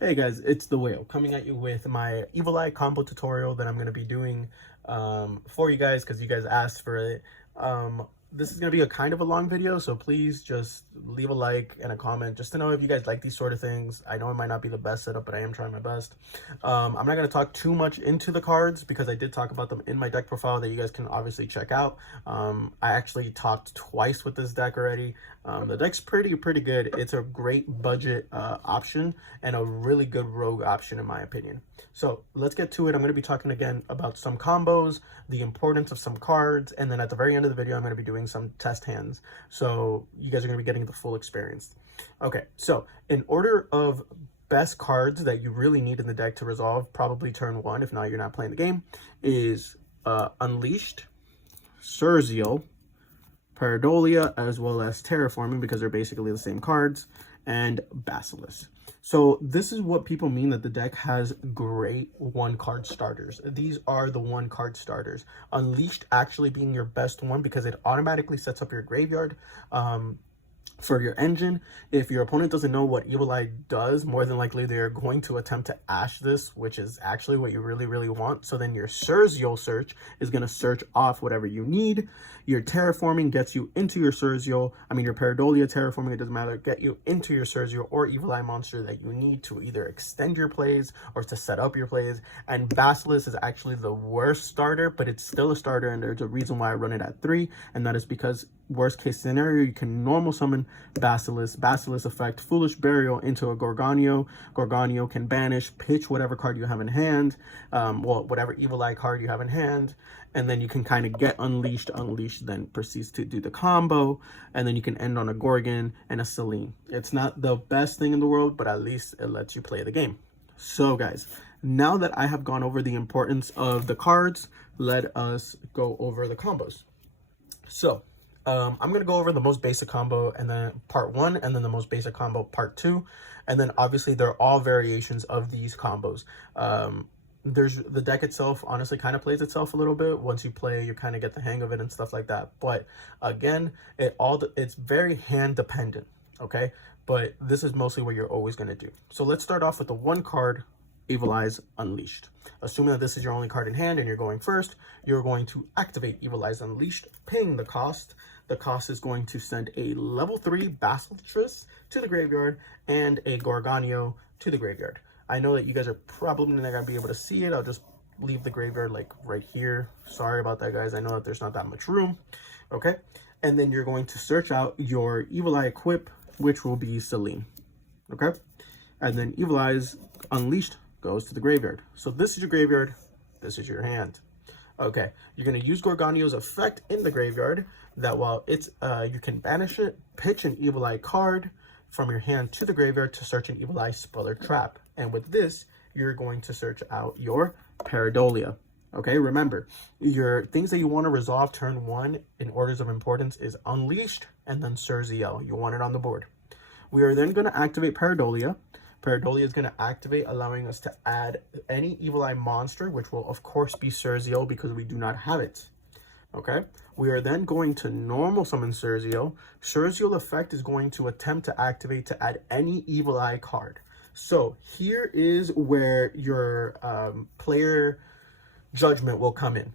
Hey guys, it's the Whale coming at you with my Evil Eye combo tutorial that I'm going to be doing for you guys because you guys asked for it. This is going to be a kind of a long video, so please just leave a like and a comment just to know if you guys like these sort of things. I know it might not be the best setup, but I am trying my best. I'm not going to talk too much into the cards because I did talk about them in my deck profile that you guys can obviously check out. I actually talked twice with this deck already. The deck's pretty good. It's a great budget option and a really good rogue option in my opinion. So let's get to it. I'm going to be talking again about some combos, the importance of some cards, and then at the very end of the video I'm going to be doing some test hands, so you guys are going to be getting the full experience. Okay, so in order of best cards that you really need in the deck to resolve probably turn one, if not you're not playing the game, is Unleashed, Surzeal, Pareidolia, as well as Terraforming, because they're basically the same cards, and Basilisk. So this is what people mean that the deck has great one card starters. These are the one card starters. Unleashed actually being your best one because it automatically sets up your graveyard for your engine. If your opponent doesn't know what Evil Eye does, more than likely they're going to attempt to ash this, which is actually what you really want. So then your Surzeal search is going to search off whatever you need. Your Terraforming gets you into your Surzeal. I mean, your Pareidolia Terraforming, it doesn't matter, get you into your Surzeal or Evil Eye monster that you need to either extend your plays or to set up your plays. And Basilisk is actually the worst starter, but it's still a starter, and there's a reason why I run it at 3, and that is because worst case scenario, you can normal summon Basilisk effect, Foolish Burial into a Gorgonio. Gorgonio can banish, pitch whatever card you have in hand, well, whatever Evil Eye card you have in hand, and then you can kind of get Unleashed. Unleashed then proceeds to do the combo, and then you can end on a Gorgon and a Selene. It's not the best thing in the world, but at least it lets you play the game. So guys, now that I have gone over the importance of the cards, let us go over the combos. So I'm going to go over the most basic combo and then part 1, and then the most basic combo part 2. And then obviously they're all variations of these combos. There's the deck itself honestly kind of plays itself a little bit. Once you play, you kind of get the hang of it and stuff like that. But again, it's very hand dependent, okay? But this is mostly what you're always going to do. So let's start off with the one card, Evil Eyes Unleashed. Assuming that this is your only card in hand and you're going first, you're going to activate Evil Eyes Unleashed, paying the cost. The cost is going to send a level 3 Basilisk to the graveyard and a Gorgonio to the graveyard. I know that you guys are probably not going to be able to see it. I'll just leave the graveyard like right here. Sorry about that, guys. I know that there's not that much room. Okay. And then you're going to search out your Evil Eye equip, which will be Selene. Okay. And then Evil Eyes Unleashed goes to the graveyard. So this is your graveyard. This is your hand. Okay. You're going to use Gorgonio's effect in the graveyard that while it's, you can banish it, pitch an Evil Eye card from your hand to the graveyard to search an Evil Eye Spoiler Trap. And with this, you're going to search out your Pareidolia. Okay, remember, your things that you want to resolve turn 1 in orders of importance is Unleashed and then Surzeal. You want it on the board. We are then going to activate Pareidolia. Pareidolia is going to activate, allowing us to add any Evil Eye monster, which will of course be Surzeal because we do not have it. Okay, we are then going to normal summon Surzeal. Surzeal effect is going to attempt to activate to add any Evil Eye card. So here is where your player judgment will come in.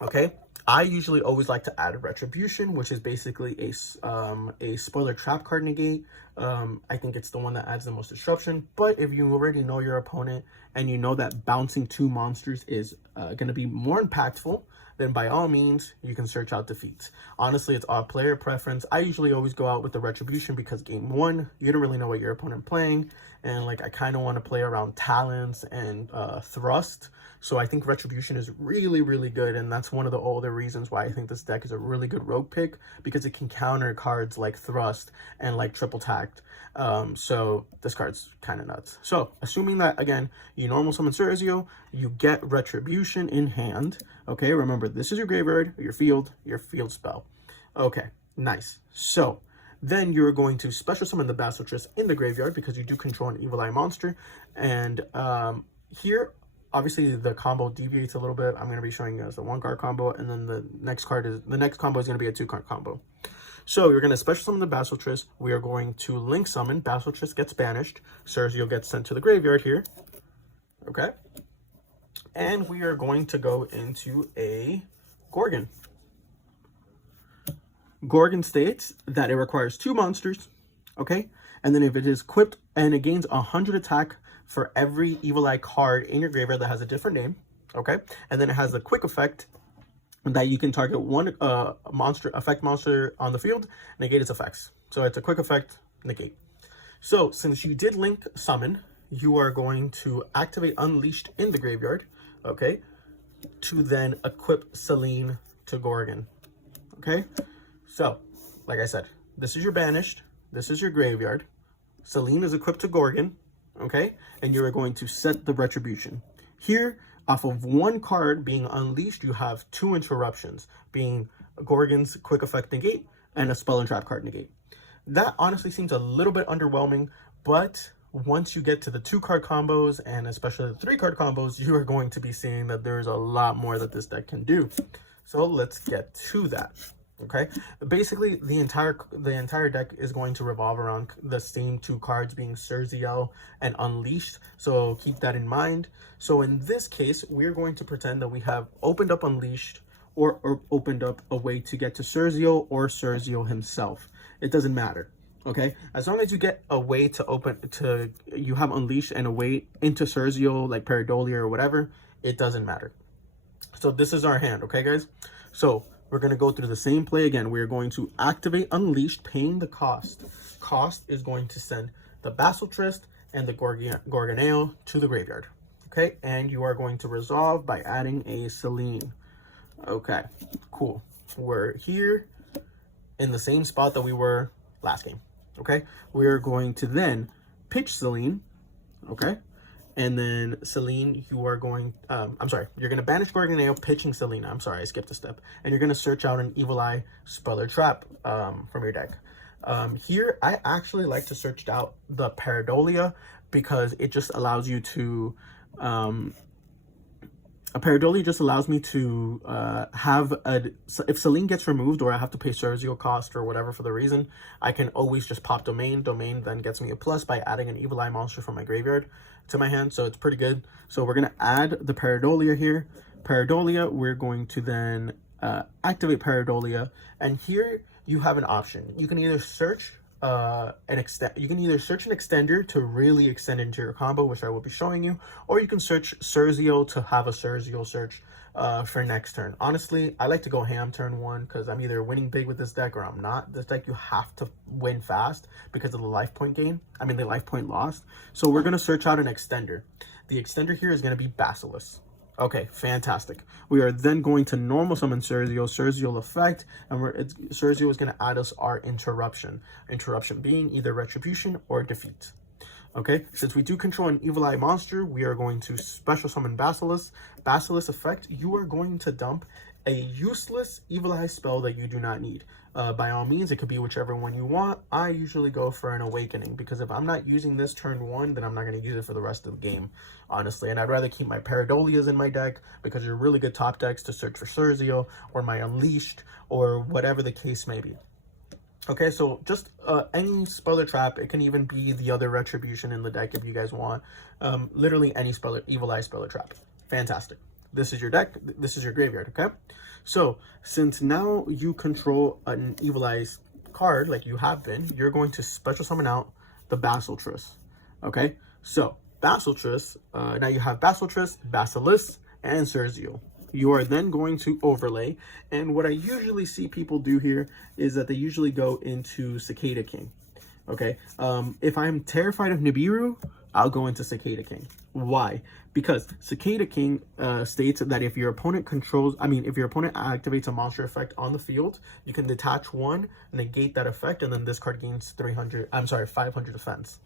Okay, I usually always like to add Retribution, which is basically a spoiler trap card negate. I think it's the one that adds the most disruption. But if you already know your opponent and you know that bouncing 2 monsters is going to be more impactful, then by all means, you can search out defeats. Honestly, it's all player preference. I usually always go out with the Retribution because game 1, you don't really know what your opponent playing. And like, I kind of want to play around Talents and Thrust. So I think Retribution is really good. And that's one of the older reasons why I think this deck is a really good rogue pick, because it can counter cards like Thrust and like Triple Tact. So this card's kind of nuts. So assuming that, again, you normal summon Surzeal, you get Retribution in hand. Okay, remember, this is your graveyard, your field spell. Okay, nice. So then you're going to special summon the Basilisk in the graveyard because you do control an Evil Eye monster. And here, obviously, the combo deviates a little bit. I'm going to be showing you as a 1-card combo, and then the next combo is going to be a 2-card combo. So you're going to special summon the Basilisk. We are going to link summon. Basilisk gets banished. Cerzio gets sent to the graveyard here. Okay. And we are going to go into a Gorgon. Gorgon states that it requires 2 monsters. Okay. And then if it is equipped and it gains 100 attack for every Evil Eye card in your graveyard that has a different name. Okay. And then it has a quick effect that you can target one effect monster on the field, negate its effects. So it's a quick effect, negate. So since you did link summon, you are going to activate Unleashed in the graveyard, okay, to then equip Selene to Gorgon. Okay, so like I said, this is your banished, this is your graveyard. Selene is equipped to Gorgon, okay, and you are going to set the retribution. Here, off of 1 card being unleashed, you have 2 interruptions, being Gorgon's quick effect negate and a spell and trap card negate. That honestly seems a little bit underwhelming, but once you get to the 2-card combos and especially the 3-card combos, you are going to be seeing that there's a lot more that this deck can do. So let's get to that. Okay, basically the entire deck is going to revolve around the same 2 cards, being Cerzio and Unleashed, so keep that in mind. So in this case, we're going to pretend that we have opened up Unleashed or opened up a way to get to Cerzio or Cerzio himself. It doesn't matter. Okay, as long as you get a way to you have Unleashed and a way into Cerzio, like Pareidolia or whatever, it doesn't matter. So this is our hand, okay guys? So we're going to go through the same play again. We're going to activate Unleashed, paying the cost. Cost is going to send the Basilisk and the Gorgonale to the graveyard. Okay, and you are going to resolve by adding a Selene. Okay, cool. We're here in the same spot that we were last game. Okay, we're going to then pitch Selene. Okay, and then Selene, you are going, I'm sorry, you're going to banish Gorgonale, pitching Selene. I'm sorry, I skipped a step. And you're going to search out an Evil Eye Spell or Trap from your deck. Here, I actually like to search out the Pareidolia because it just allows you to, a Pareidolia just allows me to if Selene gets removed or I have to pay Cerzio cost or whatever for the reason, I can always just pop Domain. Domain then gets me a plus by adding an Evil Eye monster from my graveyard to my hand, so it's pretty good. So we're going to add the Pareidolia here. Pareidolia, we're going to then activate Pareidolia, and here you have an option. You can either search an extender to really extend into your combo, which I will be showing you, or you can search Cerzio to have a Cerzio search for next turn. Honestly, I like to go ham turn 1 because I'm either winning big with this deck or I'm not. This deck, you have to win fast because of the life point gain. I mean, the life point lost. So we're going to search out an extender. The extender here is going to be Basilisk. Okay, fantastic. We are then going to normal summon Cerzio, Cerzio effect, and Cerzio is going to add us our interruption. Interruption being either retribution or defeat. Okay, since we do control an Evil Eye monster, we are going to special summon Basilisk. Basilisk effect, you are going to dump a useless Evil Eye spell that you do not need. By all means, it could be whichever one you want. I usually go for an Awakening because if I'm not using this turn 1, then I'm not going to use it for the rest of the game, honestly. And I'd rather keep my Pareidolias in my deck because they're really good top decks to search for Cerzio or my Unleashed or whatever the case may be. Okay, so just any spell or trap. It can even be the other retribution in the deck if you guys want. Literally any Evil Eye spell or trap. Fantastic. This is your deck. This is your graveyard, okay? So, since now you control an Evil Eye card, like you have been, you're going to special summon out the Basilisk, okay? So, Basilisk, now you have Basilisk, and Cerzio. You are then going to overlay, and what I usually see people do here is that they usually go into Cicada King, okay? If I'm terrified of Nibiru, I'll go into Cicada King. Why? Because Cicada King states that if your opponent activates a monster effect on the field, you can detach 1, negate that effect, and then this card gains 500 defense.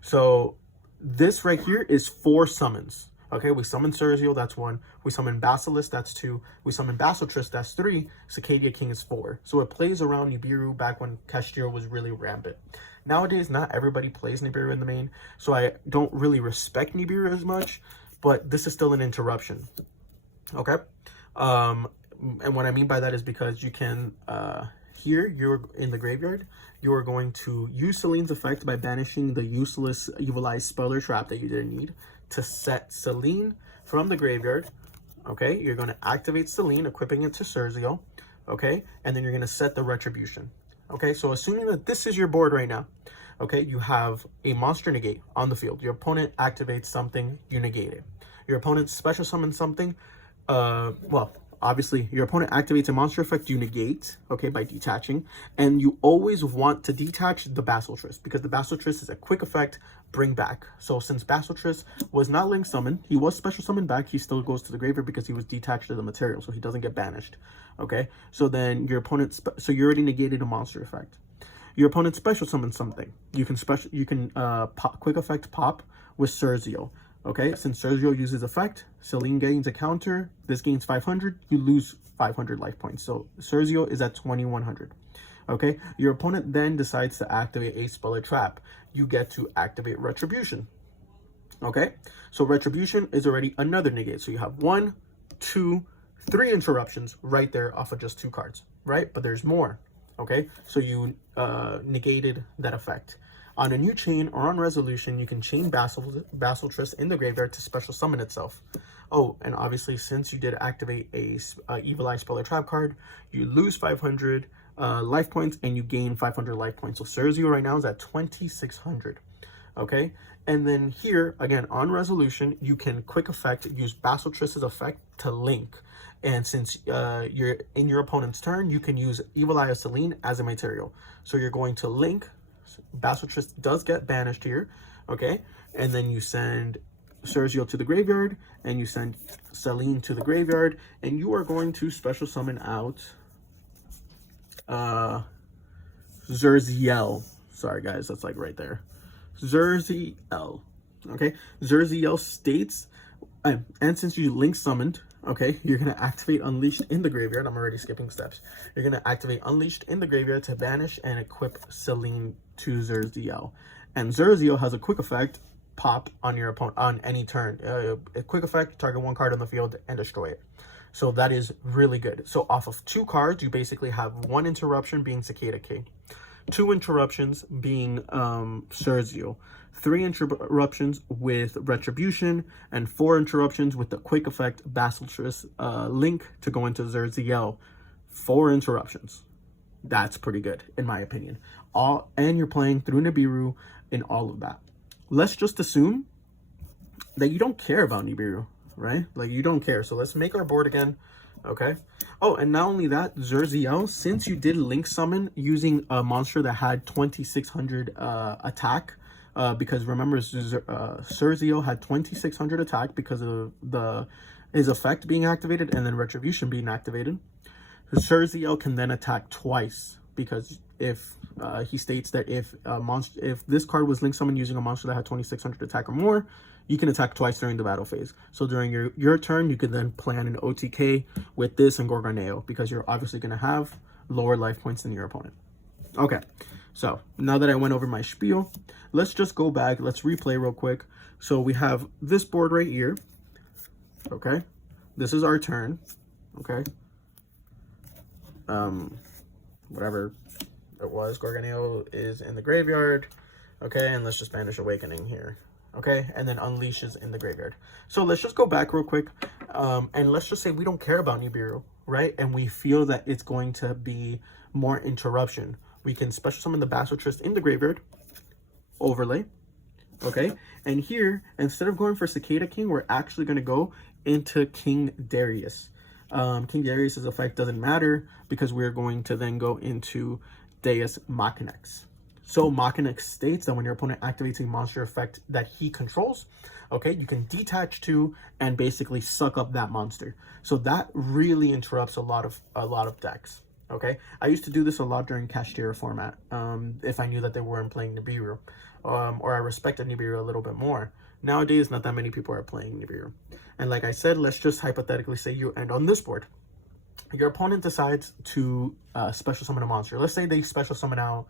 So this right here is 4 summons. Okay, we summon Cerzio, that's 1. We summon Basilisk, that's 2. We summon Basilisk, that's 3. Cicada King is 4. So it plays around Nibiru back when Kashtira was really rampant. Nowadays, not everybody plays Nibiru in the main, so I don't really respect Nibiru as much, but this is still an interruption. Okay? And what I mean by that is because you can here you're in the graveyard. You are going to use Celine's effect by banishing the useless Evil Eye Spell or Trap that you didn't need to set Celine from the graveyard. Okay, you're going to activate Celine, equipping it to Cerzio. Okay, and then you're going to set the Retribution. Okay, so assuming that this is your board right now, okay, you have a monster negate on the field. Your opponent activates something, you negate it. Your opponent special summons something, well, obviously your opponent activates a monster effect, you negate, okay, by detaching. And you always want to detach the Basilisk, because the Basilisk is a quick effect, bring back. So since Basilisk was not link summoned, he was special summoned back, he still goes to the graveyard because he was detached to the material, so he doesn't get banished. Okay, so then your opponent, so you already negated a monster effect. Your opponent special summons something. You can quick effect pop with Cerzio. Okay, since Cerzio uses effect, Celine gains a counter. This gains 500. You lose 500 life points. So Cerzio is at 2100. Okay, your opponent then decides to activate a spell or trap. You get to activate Retribution. Okay, so Retribution is already another negate. So you have 1, 2, 3 interruptions right there off of just 2 cards, right? But there's more. Okay, so you negated that effect. On a new chain or on resolution, you can chain Basilisk in the graveyard to special summon itself. Oh, and obviously, since you did activate a Evil Eye Spell or Trap card, you lose 500 life points and you gain 500 life points. So Cerzio right now is at 2600. Okay, and then here again on resolution, you can quick effect use Basilisk's effect to link. And since you're in your opponent's turn, you can use Evil Eye of Celine as a material. So you're going to link. Basilisk does get banished here, okay? And then you send Cerzio to the graveyard, and you send Celine to the graveyard, and you are going to special summon out Zerziel. Sorry, guys, that's like right there. Zerziel, okay? Zerziel states, and since you link summoned, okay, you're going to activate Unleashed in the graveyard. I'm already skipping steps. You're going to activate Unleashed in the graveyard to banish and equip Celine to Zerziel. And Zerziel has a quick effect, pop on your opponent on any turn. A quick effect, target 1 card on the field and destroy it. So that is really good. So off of 2 cards, you basically have 1 interruption being Cicada King, 2 interruptions being Cerzio, 3 interruptions with Retribution, and 4 interruptions with the quick effect Basilisk link to go into Zerziel. 4 interruptions. That's pretty good, in my opinion. And you're playing through Nibiru in all of that. Let's just assume that you don't care about Nibiru, right? Like, you don't care. So let's make our board again, okay? Oh, and not only that, Zerziel, since you did link summon using a monster that had 2600 attack, because remember, Cerzio had 2600 attack because of his effect being activated and then Retribution being activated. Cerzio can then attack twice, because if he states that if this card was link summoned using a monster that had 2600 attack or more, you can attack twice during the battle phase. So during your turn, you can then plan an OTK with this and Gorgoneo, because you're obviously going to have lower life points than your opponent. Okay, so now that I went over my spiel, let's just go back. Let's replay real quick. So we have this board right here. Okay, this is our turn. Okay, whatever it was, Gorgoneo is in the graveyard. Okay, and let's just banish Awakening here. Okay, and then Unleashes in the graveyard. So let's just go back real quick, and let's just say we don't care about Nibiru, right? And we feel that it's going to be more interruption. We can special summon the Basilisk in the graveyard, overlay, okay? And here, instead of going for Cicada King, we're actually going to go into King Darius. King Darius' effect doesn't matter, because we're going to then go into Deus Machinax. So Machinax states that when your opponent activates a monster effect that he controls, okay, you can detach to and basically suck up that monster. So that really interrupts a lot of decks. Okay, I used to do this a lot during Kashtira format, if I knew that they weren't playing Nibiru, or I respected Nibiru a little bit more. Nowadays, not that many people are playing Nibiru. And like I said, let's just hypothetically say you end on this board. Your opponent decides to special summon a monster. Let's say they special summon out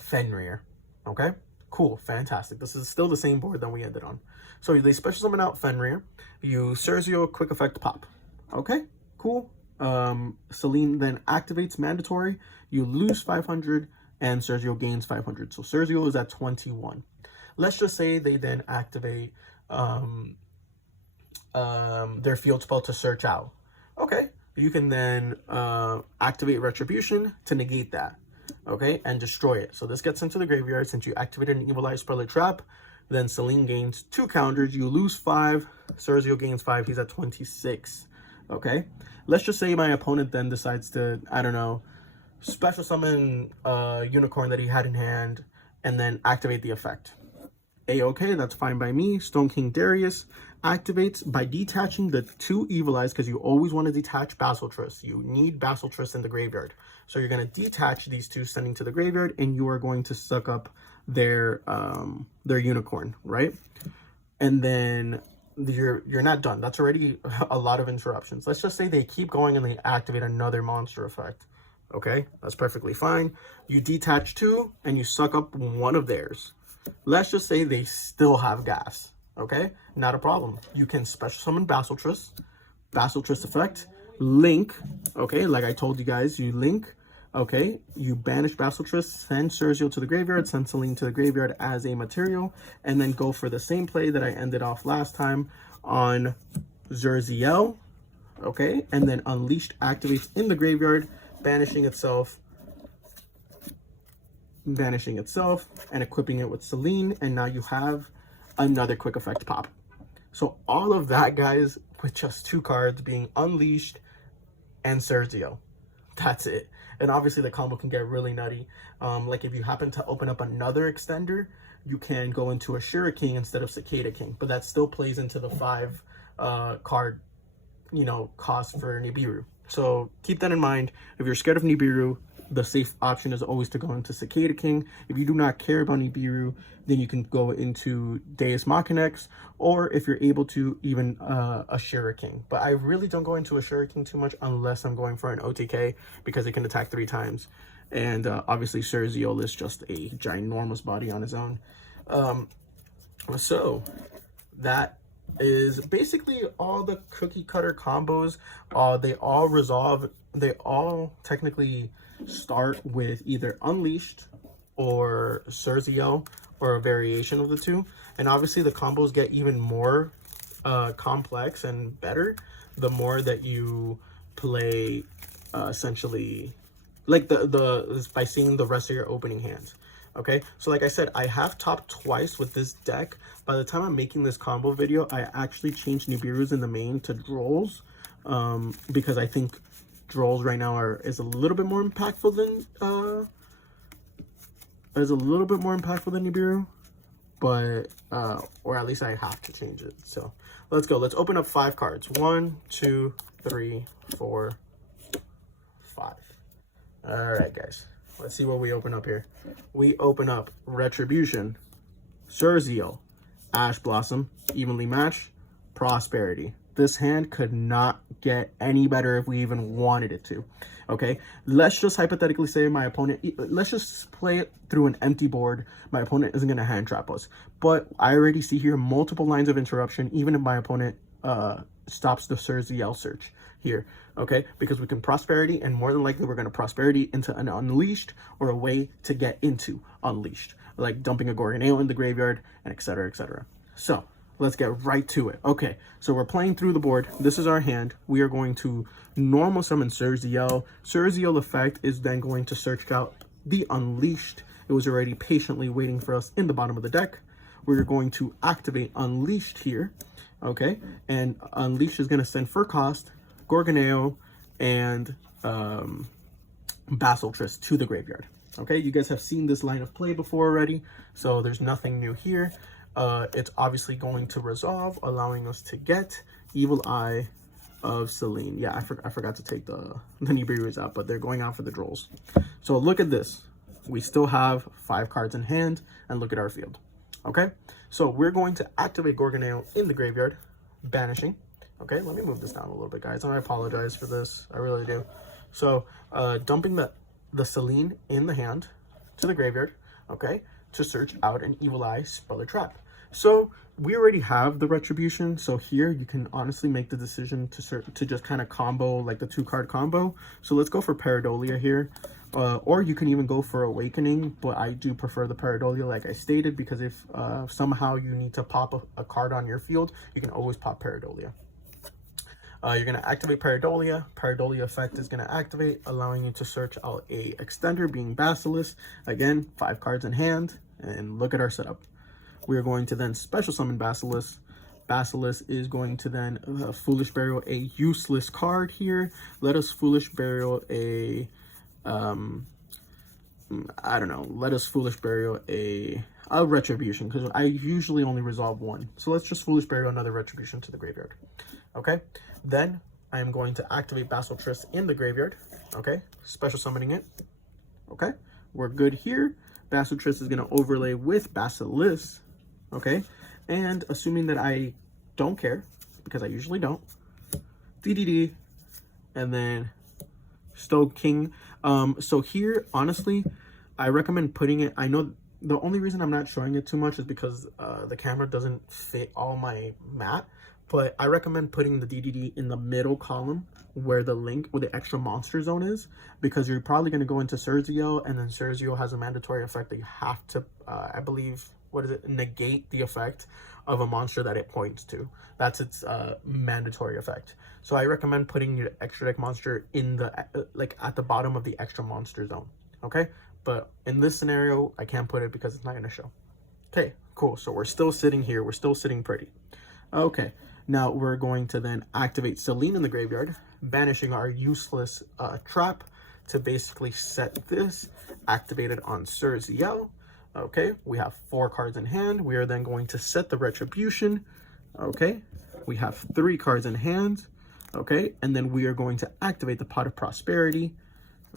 Fenrir. Okay, cool, fantastic. This is still the same board that we ended on. So they special summon out Fenrir. You Cerzio quick effect pop. Okay, cool. Celine then activates mandatory. You lose 500 and Sergio gains 500. So Sergio is at 21. Let's just say they then activate their field spell to search out. Okay, you can then activate Retribution to negate that. Okay, and destroy it. So this gets into the graveyard. Since you activated an Evil Eye Spell Trap, then Celine gains 2 counters. You lose 5. Sergio gains 5. He's at 26. Okay, let's just say my opponent then decides to, I don't know, special summon a unicorn that he had in hand and then activate the effect. A-okay, that's fine by me. Stone King Darius activates by detaching the 2 Evil Eyes, because you always want to detach Basiltrus. You need Basiltrus in the graveyard. So you're going to detach these 2, sending to the graveyard, and you are going to suck up their unicorn, right? And then you're not done. That's already a lot of interruptions. Let's just say they keep going and they activate another monster effect. Okay, that's perfectly fine. You detach 2 and you suck up one of theirs. Let's just say they still have gas. Okay, not a problem. You can special summon Basiltrus, Basiltrus effect, link. Okay, like I told you guys, you link. Okay, you banish Basiltrus, send Sergio to the graveyard, send Celine to the graveyard as a material, and then go for the same play that I ended off last time on Zerziel. Okay, and then Unleashed activates in the graveyard, banishing itself, and equipping it with Celine, and now you have another quick effect pop. So all of that, guys, with just 2 cards being Unleashed and Sergio. That's it. And obviously the combo can get really nutty. Like if you happen to open up another extender, you can go into a Shira King instead of Cicada King, but that still plays into the 5 card, you know, cost for Nibiru. So keep that in mind. If you're scared of Nibiru, the safe option is always to go into Cicada King. If you do not care about Nibiru, then you can go into Deus Machinax, or if you're able to, even a Shira King. But I really don't go into a Shira King too much unless I'm going for an OTK, because it can attack 3 times. And obviously Sergio is just a ginormous body on his own. So that is basically all the cookie cutter combos. They all resolve, they all technically start with either Unleashed or Sergio, or a variation of the 2. And obviously the combos get even more complex and better the more that you play essentially like by seeing the rest of your opening hands. Okay, so like I said, I have topped twice with this deck. By the time I'm making this combo video, I actually changed Nibiru's in the main to Drolls, because I think Drolls right now is a little bit more impactful than Nibiru, but or at least I have to change it. So let's go. Let's open up 5 cards. 1, 2, 3, 4, 5. All right, guys. Let's see what we open up here. We open up Retribution, Sergio, Ash Blossom, Evenly Matched, Prosperity. This hand could not get any better if we even wanted it to. Okay, let's just hypothetically say my opponent, let's just play it through an empty board. My opponent isn't going to hand trap us. But I already see here multiple lines of interruption, even if my opponent stops the Sergio search here. Okay, because we can Prosperity, and more than likely we're going to Prosperity into an Unleashed, or a way to get into Unleashed, like dumping a Gorgonale in the graveyard, and etc, etc. So let's get right to it. Okay, so we're playing through the board. This is our hand. We are going to normal summon Sergio. Sergio effect is then going to search out the Unleashed. It was already patiently waiting for us in the bottom of the deck. We're going to activate Unleashed here. Okay, and Unleashed is going to send for cost Gorgonale and Basiltrus to the graveyard. Okay, you guys have seen this line of play before already, so there's nothing new here. It's obviously going to resolve, allowing us to get Evil Eye of Celine. Yeah, I forgot to take the Nibirus out, but they're going out for the Drolls. So look at this. We still have 5 cards in hand, and look at our field. Okay, so we're going to activate Gorgonale in the graveyard, banishing. Okay, let me move this down a little bit, guys, and I apologize for this. I really do. So dumping the Celine in the hand to the graveyard, okay, to search out an Evil Eye Spell Trap. So we already have the retribution. So here you can honestly make the decision to just kind of combo like the 2-card combo. So let's go for Pareidolia here. Or you can even go for Awakening, but I do prefer the Pareidolia like I stated, because if somehow you need to pop a card on your field, you can always pop Pareidolia. You're going to activate Pareidolia. Pareidolia effect is going to activate, allowing you to search out a extender, being Basilisk. Again, 5 cards in hand, and look at our setup. We are going to then special summon Basilisk. Basilisk is going to then Foolish Burial a useless card here. Let us Foolish Burial a, I don't know, let us Foolish Burial a Retribution, because I usually only resolve 1. So let's just Foolish Burial another Retribution to the graveyard. Okay, then I am going to activate Paarthurnax in the graveyard. Okay, special summoning it. Okay, we're good here. Paarthurnax is going to overlay with Basilisk. Okay, and assuming that I don't care, because I usually don't, DDD, and then Stoke King. So here, honestly, I recommend putting it, I know the only reason I'm not showing it too much is because the camera doesn't fit all my mat, but I recommend putting the DDD in the middle column where the extra monster zone is, because you're probably going to go into Cerzio, and then Cerzio has a mandatory effect that you have to, I believe, negate the effect of a monster that it points to. That's its mandatory effect. So I recommend putting your extra deck monster in the like at the bottom of the extra monster zone. Okay, but in this scenario I can't put it because it's not going to show. Okay, cool. So we're still sitting here, we're still sitting pretty. Okay, now we're going to then activate Selene in the graveyard, banishing our useless trap to basically set this, activate it on Cerzio. Okay, we have 4 cards in hand. We are then going to set the Retribution. Okay, we have 3 cards in hand. Okay, and then we are going to activate the Pot of Prosperity.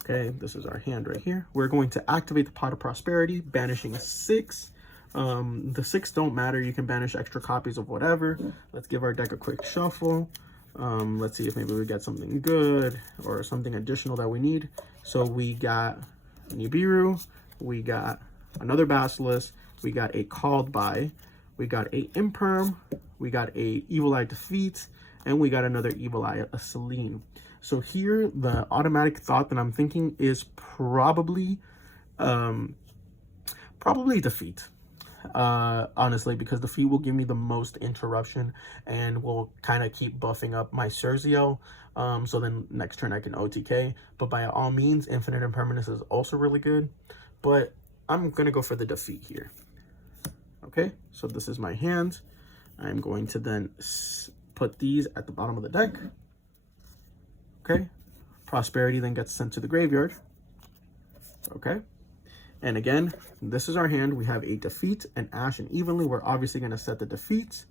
Okay, this is our hand right here. We're going to activate the Pot of Prosperity, banishing 6. The 6 don't matter. You can banish extra copies of whatever. Let's give our deck a quick shuffle. Let's see if maybe we get something good or something additional that we need. So we got Nibiru, we got another Basilisk, we got a Called By, we got a Imperm, we got a Evil Eye Defeat, and we got another Evil Eye, a Selene. So here, the automatic thought that I'm thinking is probably Defeat. Honestly, because Defeat will give me the most interruption and will kind of keep buffing up my Cerzio. So then next turn I can OTK. But by all means, Infinite Impermanence is also really good. But I'm going to go for the Defeat here. Okay, so this is my hand. I'm going to then put these at the bottom of the deck. Okay, Prosperity then gets sent to the graveyard. Okay, and again, this is our hand. We have a Defeat, an Ash, and Evenly. We're obviously going to set the defeats.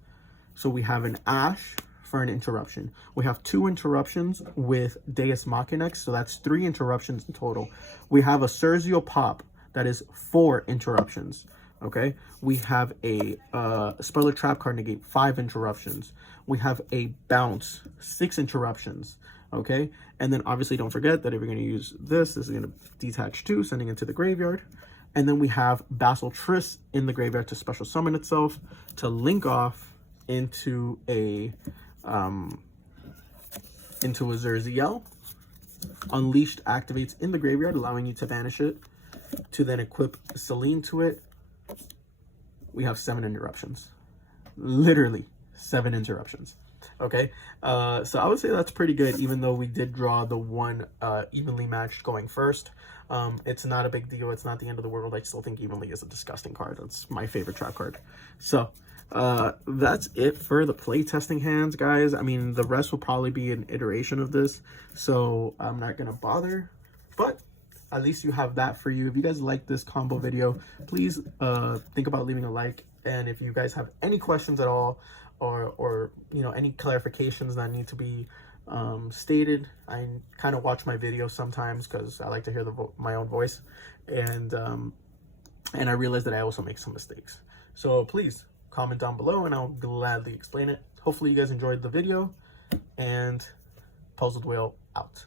So we have an Ash for an interruption. We have 2 interruptions with Deus Machinax, so that's 3 interruptions in total. We have a Cerzio Pop, that is 4 interruptions. Okay, we have a Speller Trap card negate, 5 interruptions. We have a Bounce, 6 interruptions. Okay, and then obviously don't forget that if you're going to use this is going to detach 2, sending it to the graveyard. And then we have Paarthurnax in the graveyard to special summon itself to link off into a Zerzio. Unleashed activates in the graveyard, allowing you to banish it, to then equip Selene to it. We have 7 interruptions. Literally 7 interruptions. Okay, so I would say that's pretty good, even though we did draw the 1 evenly matched going first. It's not a big deal. It's not the end of the world. I still think Evenly is a disgusting card. That's my favorite trap card. So that's it for the playtesting hands, guys. I mean, the rest will probably be an iteration of this, so I'm not going to bother. But at least you have that for you. If you guys like this combo video, please think about leaving a like. And if you guys have any questions at all, or you know, any clarifications that need to be stated, I kind of watch my videos sometimes because I like to hear my own voice, and I realize that I also make some mistakes. So please comment down below and I'll gladly explain it. Hopefully you guys enjoyed the video, and Puzzled Whale out.